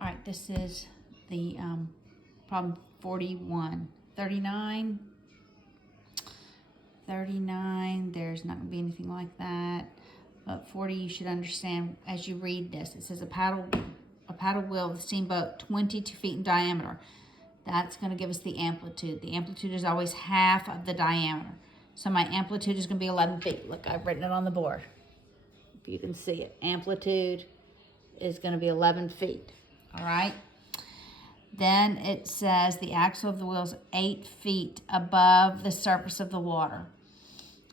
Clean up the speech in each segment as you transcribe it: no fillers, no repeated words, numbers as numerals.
All right, this is the problem 41. 39, there's not going to be anything like that. But 40, you should understand as you read this. It says a paddle wheel of the steamboat 22 feet in diameter. That's going to give us the amplitude. The amplitude is always half of the diameter. So my amplitude is going to be 11 feet. Look, I've written it on the board. If you can see it. Amplitude is going to be 11 feet. All right. Then it says the axle of the wheel is 8 feet above the surface of the water.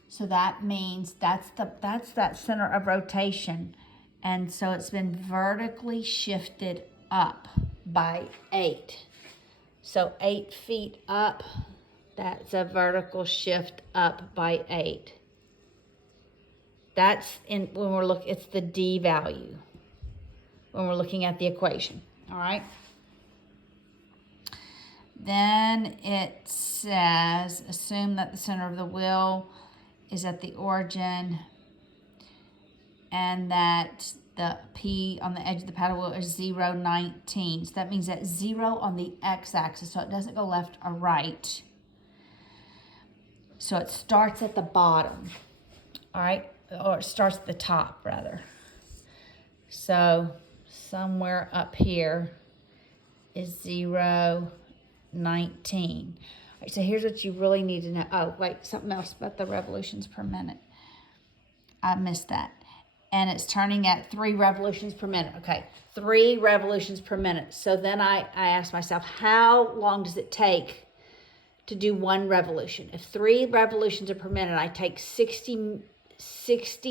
So that means that's that center of rotation. And so it's been vertically shifted up by 8. So 8 feet up, that's a vertical shift up by 8. That's when we're looking, it's the D value when we're looking at the equation, all right? Then it says, assume that the center of the wheel is at the origin and that the P on the edge of the paddle wheel is 0, 19. So that means that 0 on the x-axis, so it doesn't go left or right. So it starts at the bottom, all right? Or it starts at the top, rather. So somewhere up here is 0, 19. All right, so here's what you really need to know. Oh, wait, something else about the revolutions per minute. I missed that. And it's turning at 3 revolutions per minute. Okay, 3 revolutions per minute. So then I asked myself, how long does it take to do 1 revolution? If 3 revolutions are per minute, I take 60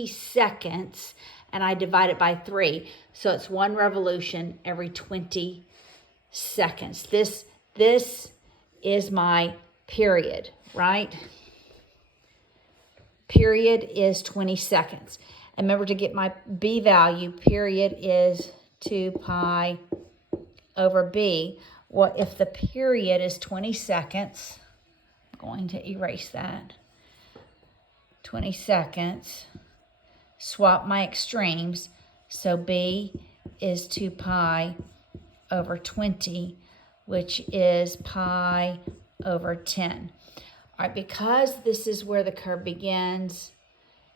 seconds and I divide it by 3. So it's 1 revolution every 20 seconds. This is my period, right? Period is 20 seconds. And remember, to get my B value, period is 2 pi over B. Well, if the period is 20 seconds, I'm going to erase that. 20 seconds. Swap my extremes. So B is 2 pi over 20, which is pi over 10. All right, because this is where the curve begins,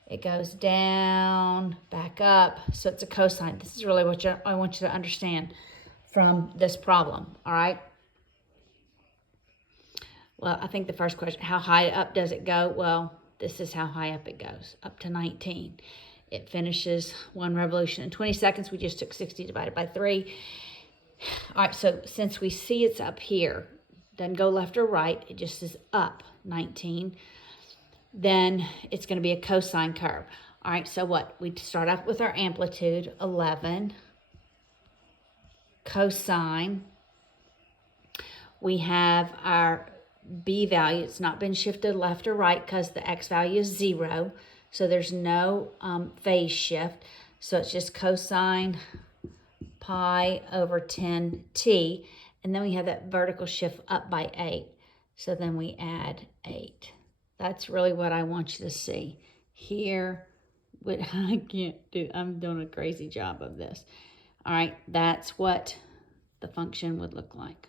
it goes down, back up, so it's a cosine. This is really what I want you to understand from this problem, all right? Well, I think the first question, how high up does it go? Well, this is how high up it goes, up to 19. It finishes 1 revolution in 20 seconds. We just took 60 divided by 3. All right, so since we see it's up here, doesn't go left or right, it just is up 19, then it's going to be a cosine curve. All right, so what? We start off with our amplitude, 11, cosine. We have our B value. It's not been shifted left or right because the x value is 0, so there's no phase shift. So it's just cosine pi over 10t, and then we have that vertical shift up by 8. So then we add 8. That's really what I want you to see here. But I can't do, I'm doing a crazy job of this. All right, that's what the function would look like.